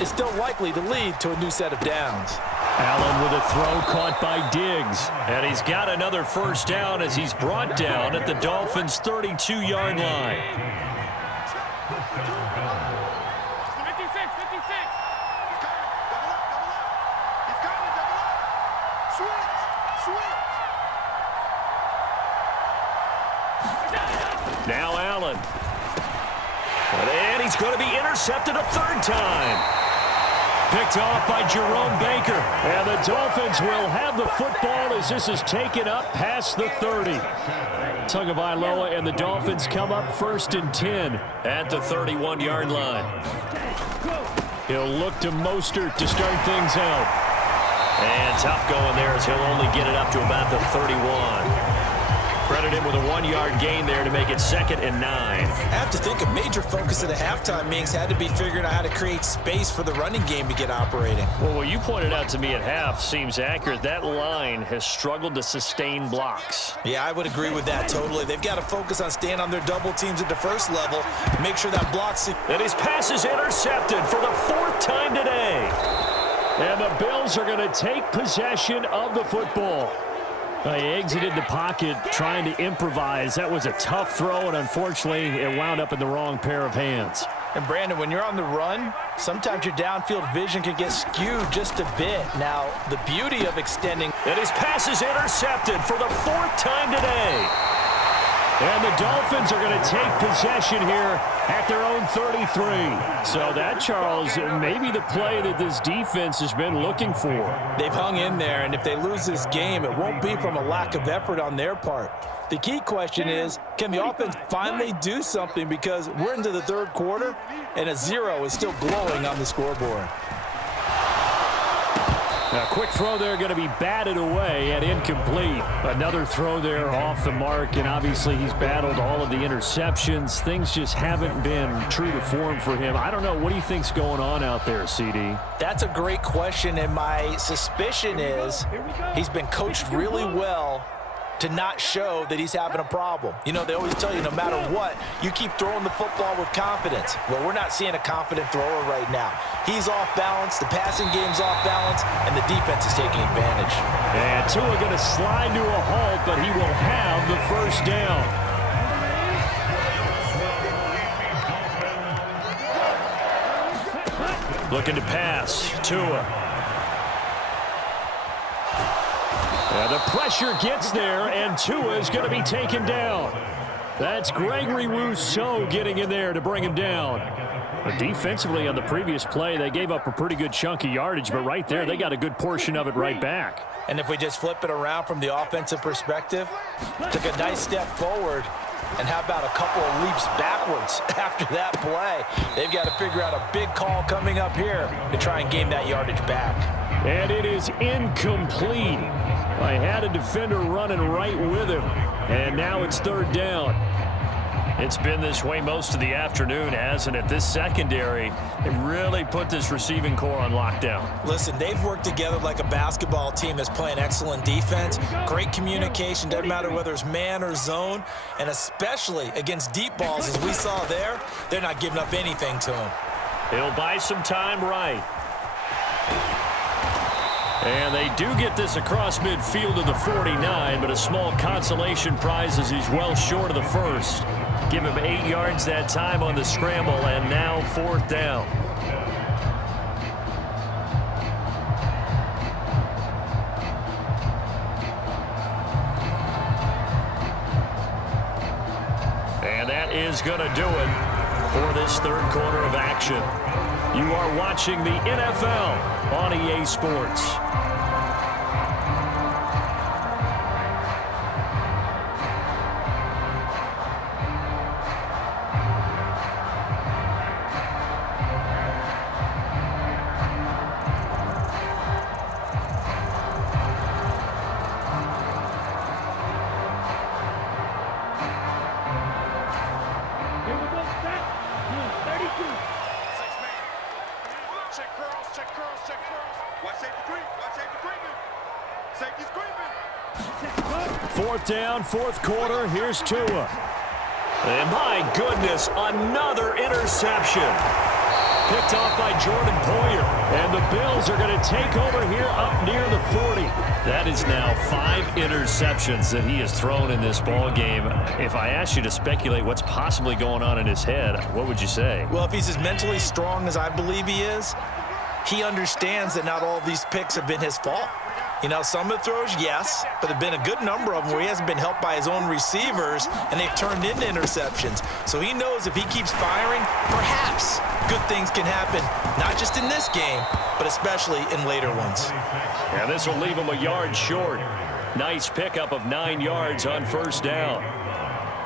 is still likely to lead to a new set of downs. Allen with a throw caught by Diggs. And he's got another first down as he's brought down at the Dolphins' 32-yard line. Now Allen. And he's going to be intercepted a third time. Picked off by Jerome Baker. And the Dolphins will have the football as this is taken up past the 30. Tagovailoa and the Dolphins come up 1st and 10 at the 31-yard line. He'll look to Mostert to start things out. And tough going there as he'll only get it up to about the 31. Credit him with a 1-yard gain there to make it 2nd and 9. I have to think a major focus at the halftime means had to be figuring out how to create space for the running game to get operating. Well, what you pointed out to me at half seems accurate. That line has struggled to sustain blocks. Yeah, I would agree with that totally. They've got to focus on staying on their double teams at the first level to make sure that blocks. And his pass is intercepted for the 4th time today. And the Bills are going to take possession of the football. He exited the pocket trying to improvise. That was a tough throw, and unfortunately, it wound up in the wrong pair of hands. And, Brandon, when you're on the run, sometimes your downfield vision can get skewed just a bit. Now, the beauty of extending. And his pass is intercepted for the 4th time today. And the Dolphins are going to take possession here at their own 33. So that, Charles, maybe the play that this defense has been looking for. They've hung in there, and if they lose this game, it won't be from a lack of effort on their part. The key question is, can the offense finally do something, because we're into the 3rd quarter, and a 0 is still glowing on the scoreboard. A quick throw there going to be batted away and incomplete. Another throw there off the mark, and obviously he's battled all of the interceptions. Things just haven't been true to form for him. I don't know. What do you think's going on out there, CD? That's a great question, and my suspicion is he's been coached really well to not show that he's having a problem. You know, they always tell you no matter what, you keep throwing the football with confidence. Well, we're not seeing a confident thrower right now. He's off balance, the passing game's off balance, and the defense is taking advantage. And Tua going to slide to a halt, but he will have the first down. Looking to pass, Tua. The pressure gets there, and Tua is going to be taken down. That's Gregory Rousseau getting in there to bring him down. Defensively on the previous play, they gave up a pretty good chunk of yardage, but right there, they got a good portion of it right back. And if we just flip it around from the offensive perspective, took a nice step forward, and how about a couple of leaps backwards after that play? They've got to figure out a big call coming up here to try and gain that yardage back. And it is incomplete. I had a defender running right with him, and now it's 3rd down. It's been this way most of the afternoon, hasn't it? This secondary, it really put this receiving core on lockdown. Listen, they've worked together like a basketball team that's playing excellent defense. Great communication, doesn't matter whether it's man or zone, and especially against deep balls, as we saw there, they're not giving up anything to him. He'll buy some time right. And they do get this across midfield to the 49, but a small consolation prize as he's well short of the first. Give him 8 yards that time on the scramble, and now 4th down. And that is going to do it for this 3rd quarter of action. You are watching the NFL on EA Sports. Fourth down, 4th quarter. Here's Tua. And my goodness, another interception. Picked off by Jordan Poyer. And the Bills are going to take over here up near the 40. That is now 5 interceptions that he has thrown in this ball game. If I asked you to speculate what's possibly going on in his head, what would you say? Well, if he's as mentally strong as I believe he is, he understands that not all of these picks have been his fault. You know, some of the throws, yes, but there have been a good number of them where he hasn't been helped by his own receivers, and they've turned into interceptions. So he knows if he keeps firing, perhaps good things can happen, not just in this game, but especially in later ones. And this will leave him a yard short. Nice pickup of 9 yards on first down.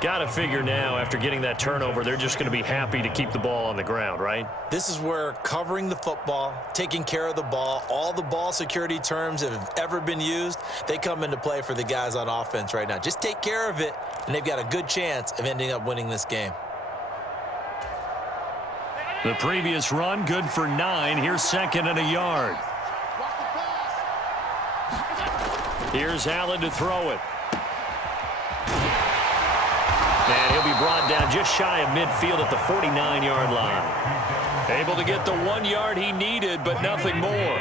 Got to figure now, after getting that turnover, they're just going to be happy to keep the ball on the ground, right? This is where covering the football, taking care of the ball, all the ball security terms that have ever been used, they come into play for the guys on offense right now. Just take care of it, and they've got a good chance of ending up winning this game. The previous run, good for 9. Here's 2nd and a yard. Here's Allen to throw it. And he'll be brought down just shy of midfield at the 49-yard line. Able to get the 1 yard he needed, but nothing more.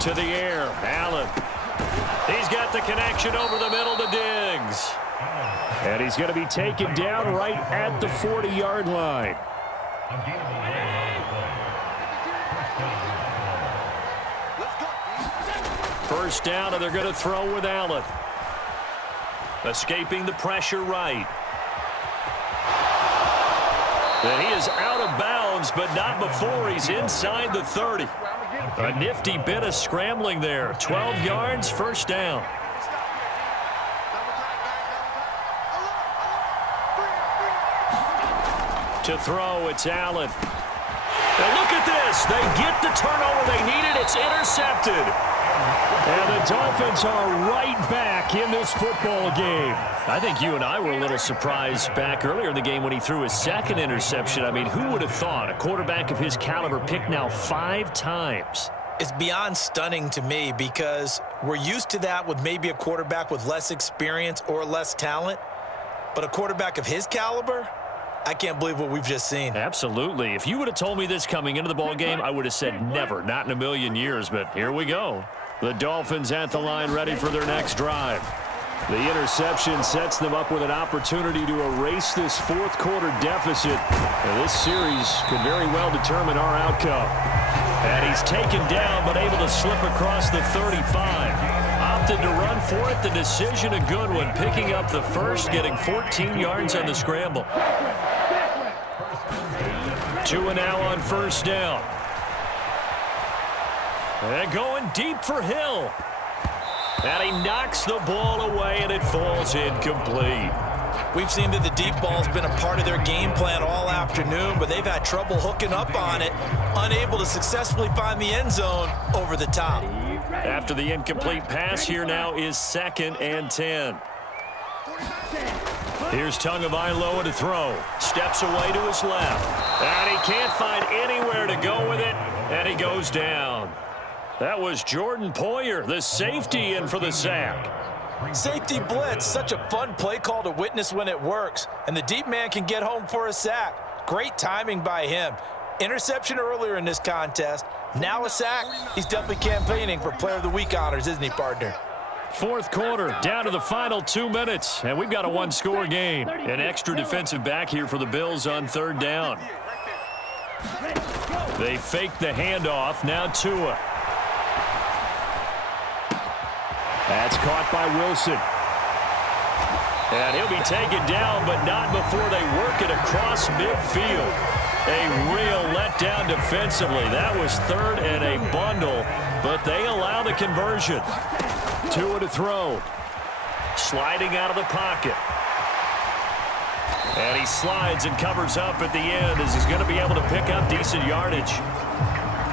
To the air, Allen. He's got the connection over the middle to Diggs. And he's going to be taken down right at the 40-yard line. First down, and they're going to throw with Allen. Escaping the pressure right. And he is out of bounds, but not before he's inside the 30. A nifty bit of scrambling there. 12 yards, first down. To throw, it's Allen. Now look at this. They get the turnover they needed. It's intercepted. And the Dolphins are right back in this football game. I think you and I were a little surprised back earlier in the game when he threw his 2nd interception. I mean, who would have thought a quarterback of his caliber picked now 5 times? It's beyond stunning to me because we're used to that with maybe a quarterback with less experience or less talent. But a quarterback of his caliber, I can't believe what we've just seen. Absolutely. If you would have told me this coming into the ball game, I would have said never, not in a million years. But here we go. The Dolphins at the line, ready for their next drive. The interception sets them up with an opportunity to erase this 4th quarter deficit. And this series could very well determine our outcome. And he's taken down, but able to slip across the 35. Opted to run for it. The decision a good one, picking up the first, getting 14 yards on the scramble. 2 and now on first down. And going deep for Hill. And he knocks the ball away, and it falls incomplete. We've seen that the deep ball's been a part of their game plan all afternoon, but they've had trouble hooking up on it, unable to successfully find the end zone over the top. After the incomplete pass, here now is 2nd and 10. Here's Tagovailoa to throw. Steps away to his left. And he can't find anywhere to go with it, and he goes down. That was Jordan Poyer, the safety, in for the sack. Safety blitz, such a fun play call to witness when it works. And the deep man can get home for a sack. Great timing by him. Interception earlier in this contest. Now a sack. He's definitely campaigning for Player of the Week honors, isn't he, partner? 4th quarter, down to the final 2 minutes, and we've got a 1-score game. An extra defensive back here for the Bills on 3rd down. They fake the handoff. Now Tua. That's caught by Wilson. And he'll be taken down, but not before they work it across midfield. A real letdown defensively. That was 3rd and a bundle, but they allow the conversion. Tua to throw. Sliding out of the pocket. And he slides and covers up at the end as he's going to be able to pick up decent yardage.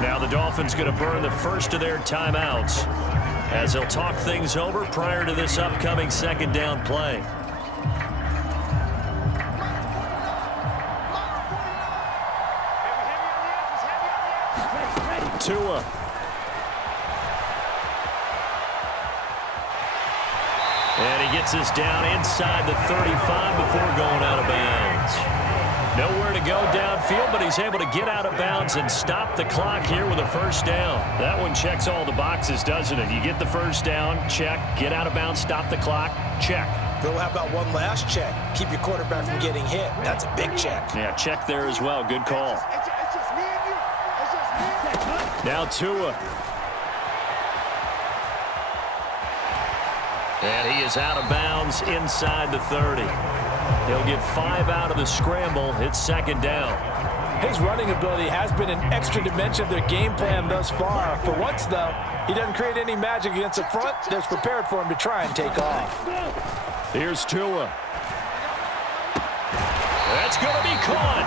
Now the Dolphins going to burn the first of their timeouts as they'll talk things over prior to this upcoming 2nd down play. Tua. And he gets us down inside the 35 before going out of go downfield, but he's able to get out of bounds and stop the clock here with a first down. That one checks all the boxes, doesn't it? You get the first down, check. Get out of bounds, stop the clock, check. Bill, how about one last check? Keep your quarterback from getting hit. That's a big check. Yeah, check there as well. Good call. Now Tua. And he is out of bounds inside the 30. He'll get 5 out of the scramble. It's second down. His running ability has been an extra dimension of their game plan thus far. For once, though, he doesn't create any magic against the front that's prepared for him to try and take off. Here's Tua. That's going to be caught.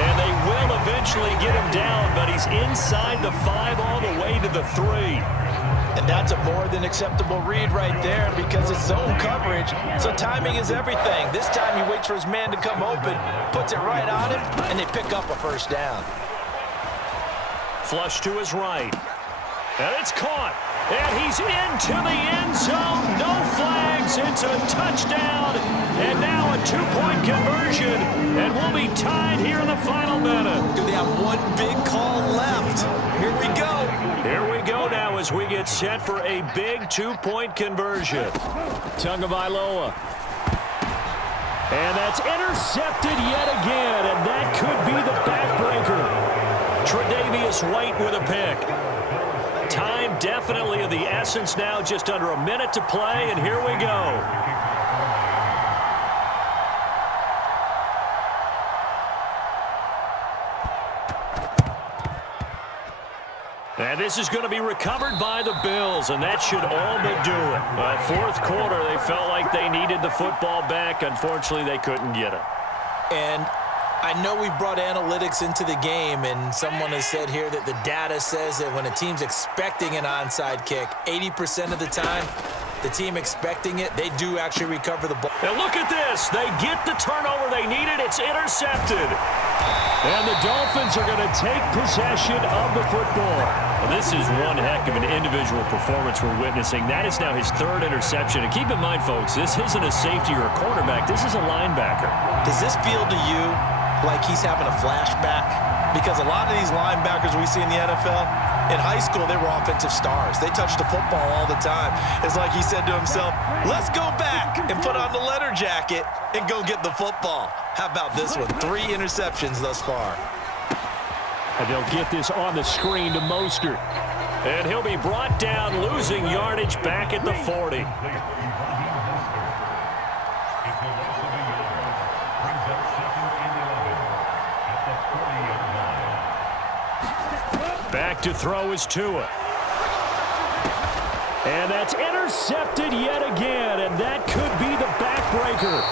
And they will eventually get him down, but he's inside the 5 all the way to the 3. And that's a more than acceptable read right there because it's zone coverage, so timing is everything. This time he waits for his man to come open, puts it right on him, and they pick up a first down. Flush to his right. And it's caught. And he's into the end zone. No flags. It's a touchdown. And now a 2-point conversion. And we'll be tied here in the final minute. Do they have one big call left? Here we go. Here we go now as we get set for a big 2-point conversion. Tagovailoa. And that's intercepted yet again. And that could be the backbreaker. Tre'Davious White with a pick. Time definitely of the essence now, just under a minute to play, and here we go. And this is going to be recovered by the Bills, and that should all but do it. Fourth quarter, they felt like they needed the football back. Unfortunately, they couldn't get it. And I know we brought analytics into the game, and someone has said here that the data says that when a team's expecting an onside kick, 80% of the time, the team expecting it, they do actually recover the ball. And look at this. They get the turnover they needed. It's intercepted. And the Dolphins are going to take possession of the football. Well, this is one heck of an individual performance we're witnessing. That is now his 3rd interception. And keep in mind, folks, this isn't a safety or a cornerback. This is a linebacker. Does this feel to you like he's having a flashback? Because a lot of these linebackers we see in the NFL, in high school, they were offensive stars. They touched the football all the time. It's like he said to himself, let's go back and put on the leather jacket and go get the football. How about this one? 3 interceptions thus far. And they'll get this on the screen to Mostert. And he'll be brought down, losing yardage back at the 40. Back to throw is Tua. And that's intercepted yet again, and that could be the backbreaker.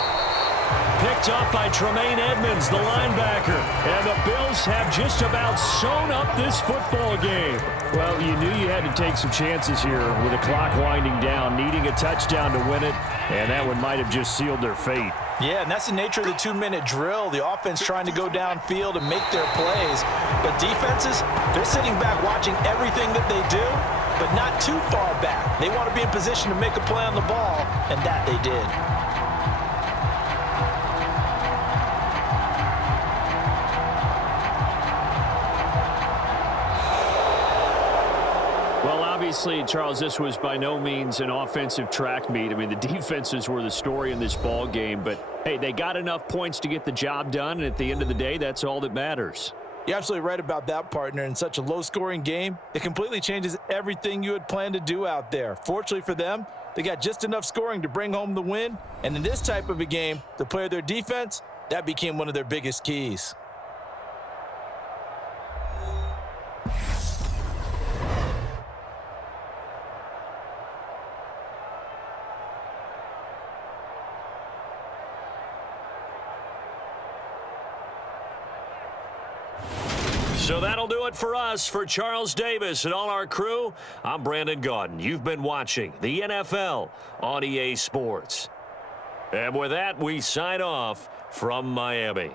Picked up by Tremaine Edmonds, the linebacker. And the Bills have just about sewn up this football game. Well, you knew you had to take some chances here with the clock winding down, needing a touchdown to win it, and that one might have just sealed their fate. Yeah, and that's the nature of the 2-minute drill. The offense trying to go downfield and make their plays. But defenses, they're sitting back watching everything that they do, but not too far back. They want to be in position to make a play on the ball, and that they did. Well, obviously, Charles, this was by no means an offensive track meet. I mean, the defenses were the story in this ball game, but hey, they got enough points to get the job done, and at the end of the day, that's all that matters. You're absolutely right about that, partner. In such a low-scoring game, it completely changes everything you had planned to do out there. Fortunately for them, they got just enough scoring to bring home the win, and in this type of a game, to play their defense, that became one of their biggest keys. So that'll do it for us. For Charles Davis and all our crew, I'm Brandon Gaudin. You've been watching the NFL on EA Sports. And with that, we sign off from Miami.